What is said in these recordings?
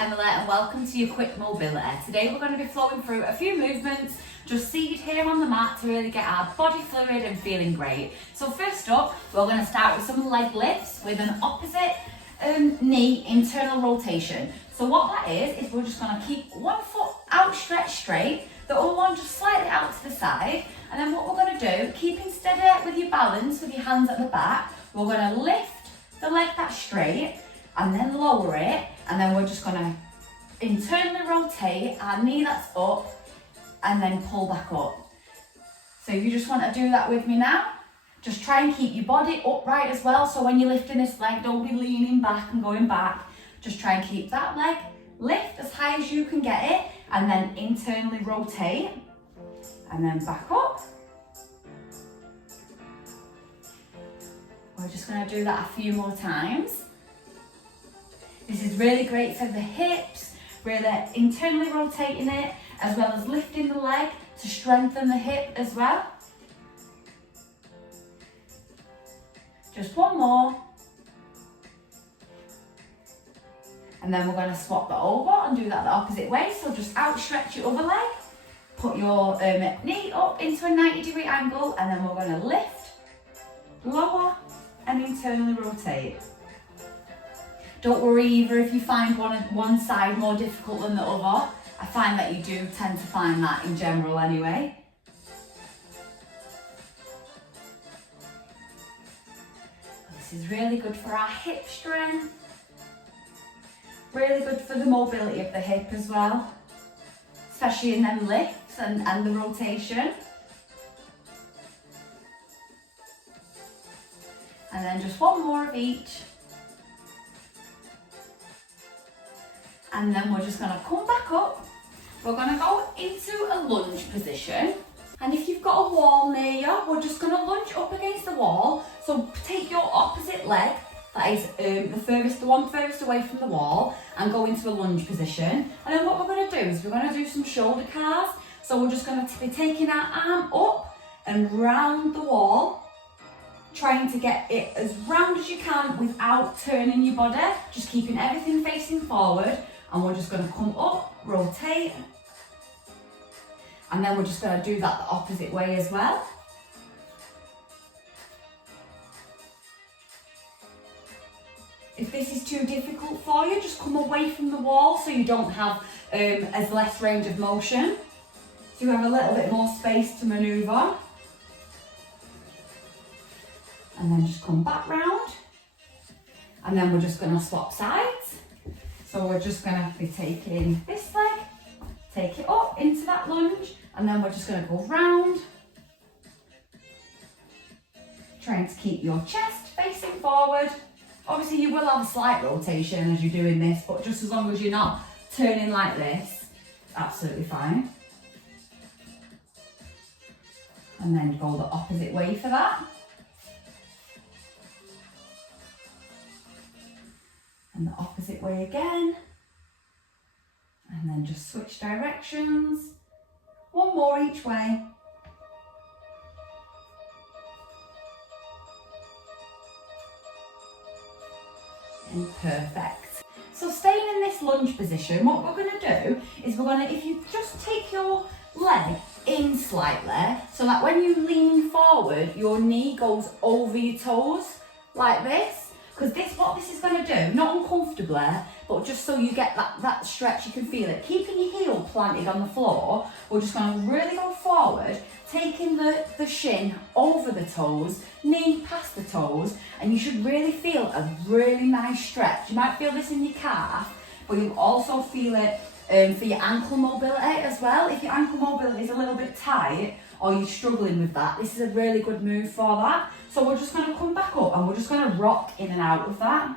Emily and welcome to your quick mobility. Today we're going to be flowing through a few movements just seated here on the mat to really get our body fluid and feeling great. So first up, we're going to start with some leg lifts with an opposite knee internal rotation. So what that is we're just going to keep one foot outstretched straight, the other one just slightly out to the side, and then what we're going to do, keeping steady with your balance with your hands at the back, we're going to lift the leg back straight and then lower it, and then we're just going to internally rotate our knee that's up and then pull back up. So if you just want to do that with me now, just try and keep your body upright as well. So when you're lifting this leg, don't be leaning back and going back. Just try and keep that leg lift as high as you can get it, and then internally rotate and then back up. We're just going to do that a few more times. This is really great for the hips, really internally rotating it, as well as lifting the leg to strengthen the hip as well. Just one more. And then we're going to swap that over and do that the opposite way. So just outstretch your other leg, put your knee up into a 90-degree angle, and then we're going to lift, lower, and internally rotate. Don't worry either if you find one side more difficult than the other. I find that you do tend to find that in general anyway. This is really good for our hip strength. Really good for the mobility of the hip as well, especially in them lifts and the rotation. And then just one more of each. And then we're just going to come back up. We're going to go into a lunge position. And if you've got a wall near you, we're just going to lunge up against the wall. So take your opposite leg, that is the one furthest away from the wall, and go into a lunge position. And then what we're going to do is we're going to do some shoulder carves. So we're just going to be taking our arm up and round the wall, trying to get it as round as you can without turning your body, just keeping everything facing forward. And we're just going to come up, rotate, and then we're just going to do that the opposite way as well. If this is too difficult for you, just come away from the wall so you don't have as less range of motion. So you have a little bit more space to manoeuvre. And then just come back round. And then we're just going to swap sides. So we're just going to be taking this leg, take it up into that lunge, and then we're just going to go round. Trying to keep your chest facing forward. Obviously you will have a slight rotation as you're doing this, but just as long as you're not turning like this, absolutely fine. And then go the opposite way for that. And the opposite way again. And then just switch directions. One more each way. And perfect. So staying in this lunge position, what we're going to do is if you just take your leg in slightly, so that when you lean forward, your knee goes over your toes like this. Because what this is going to do, not uncomfortably, but just so you get that stretch, you can feel it. Keeping your heel planted on the floor, we're just going to really go forward, taking the shin over the toes, knee past the toes, and you should really feel a really nice stretch. You might feel this in your calf, but you'll also feel it for your ankle mobility as well. If your ankle mobility is a little bit tight, or you're struggling with that, this is a really good move for that. So we're just going to come back up and we're just going to rock in and out of that.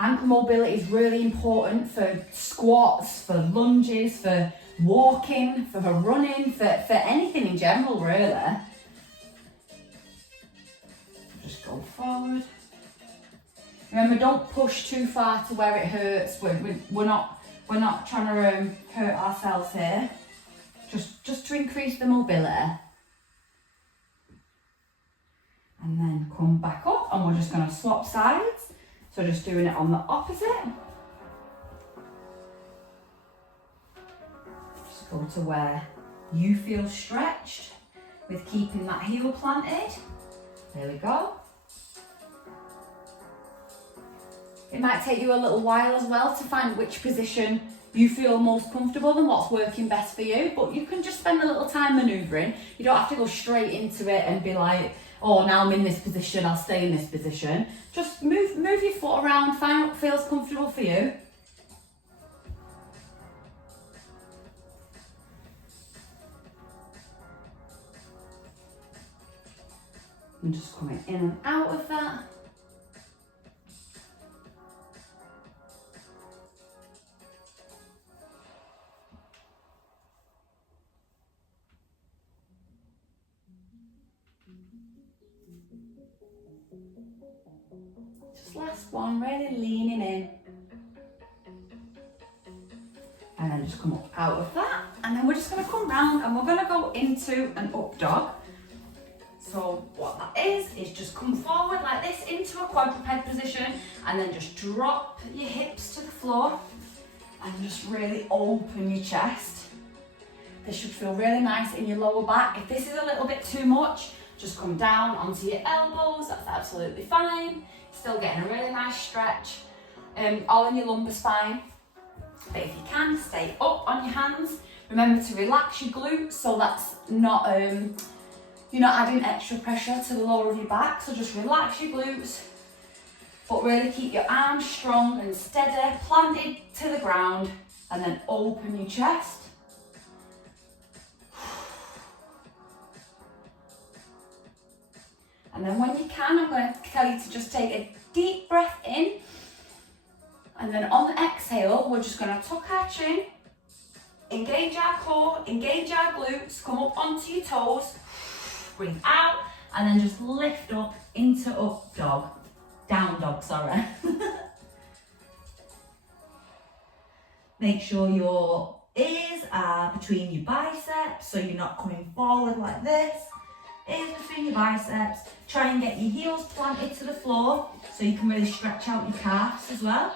Ankle mobility is really important for squats, for lunges, for walking, for running, for anything in general really. Just go forward. Remember, don't push too far to where it hurts. We're not trying to hurt ourselves here. Just to increase the mobility. And then come back up and we're just going to swap sides. So just doing it on the opposite. Just go to where you feel stretched with keeping that heel planted. There we go. It might take you a little while as well to find which position you feel most comfortable and what's working best for you, but you can just spend a little time manoeuvring. You don't have to go straight into it and be like, oh, now I'm in this position, I'll stay in this position. Just move your foot around, find what feels comfortable for you. And just coming in and out of that. Just last one, really leaning in. And then just come up out of that. And then we're just gonna come round and we're gonna go into an up dog. So what that is just come forward like this into a quadruped position and then just drop your hips to the floor and just really open your chest. This should feel really nice in your lower back. If this is a little bit too much, just come down onto your elbows, that's absolutely fine. Still getting a really nice stretch, all in your lumbar spine. But if you can, stay up on your hands. Remember to relax your glutes so that's not, you're not adding extra pressure to the lower of your back, so just relax your glutes, but really keep your arms strong and steady, planted to the ground, and then open your chest. And then when you can, I'm going to tell you to just take a deep breath in, and then on the exhale, we're just going to tuck our chin, engage our core, engage our glutes, come up onto your toes, breathe out, and then just lift up into up dog. Down dog, sorry. Make sure your ears are between your biceps, so you're not coming forward like this. Ears between your biceps. Try and get your heels planted to the floor, so you can really stretch out your calves as well.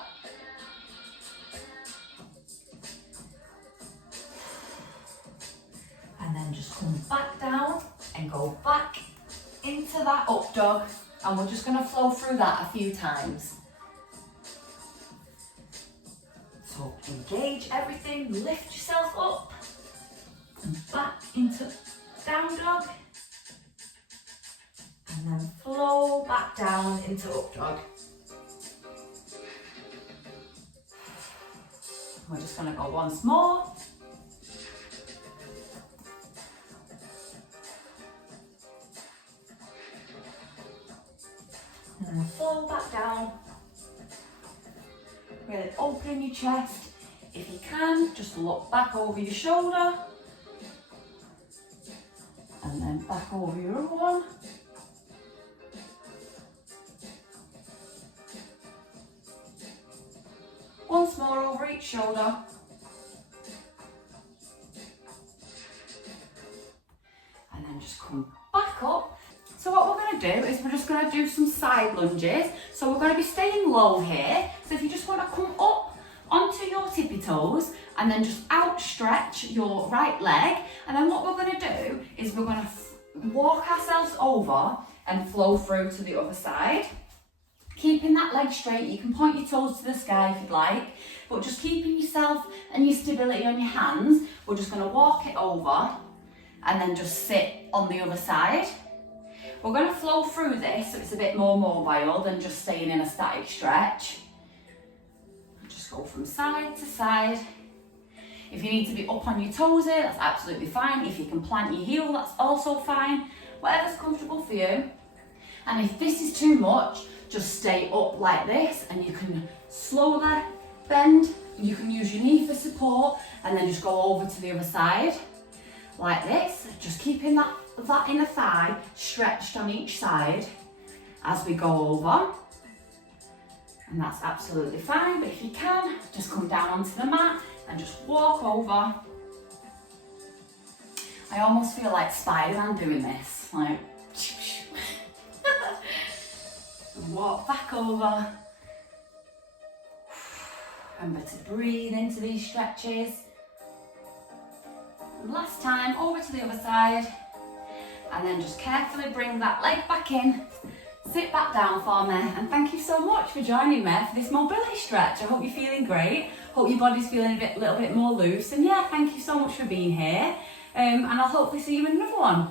And then just come back down and go back into that up dog, and we're just going to flow through that a few times. So engage everything, lift yourself up and back into down dog, and then flow back down into up dog. We're just going to go once more. And then fall back down. Really open your chest. If you can, just look back over your shoulder. And then back over your other one. Once more over each shoulder. And then just come back up. So what we're going to do is we're just going to do some side lunges. So we're going to be staying low here. So if you just want to come up onto your tippy toes and then just outstretch your right leg. And then what we're going to do is we're going to walk ourselves over and flow through to the other side. Keeping that leg straight, you can point your toes to the sky if you'd like, but just keeping yourself and your stability on your hands. We're just going to walk it over and then just sit on the other side. We're going to flow through this so it's a bit more mobile than just staying in a static stretch. Just go from side to side. If you need to be up on your toes here, that's absolutely fine. If you can plant your heel, that's also fine. Whatever's comfortable for you. And if this is too much, just stay up like this and you can slowly bend. You can use your knee for support and then just go over to the other side like this. Just keeping that inner thigh stretched on each side as we go over. And that's absolutely fine, but if you can, just come down onto the mat and just walk over. I almost feel like Spider-Man doing this, like walk back over Remember to breathe into these stretches. And last time, over to the other side. And then just carefully bring that leg back in. Sit back down for me. And thank you so much for joining me for this mobility stretch. I hope you're feeling great. Hope your body's feeling a little bit more loose. And yeah, thank you so much for being here. And I'll hopefully see you in another one.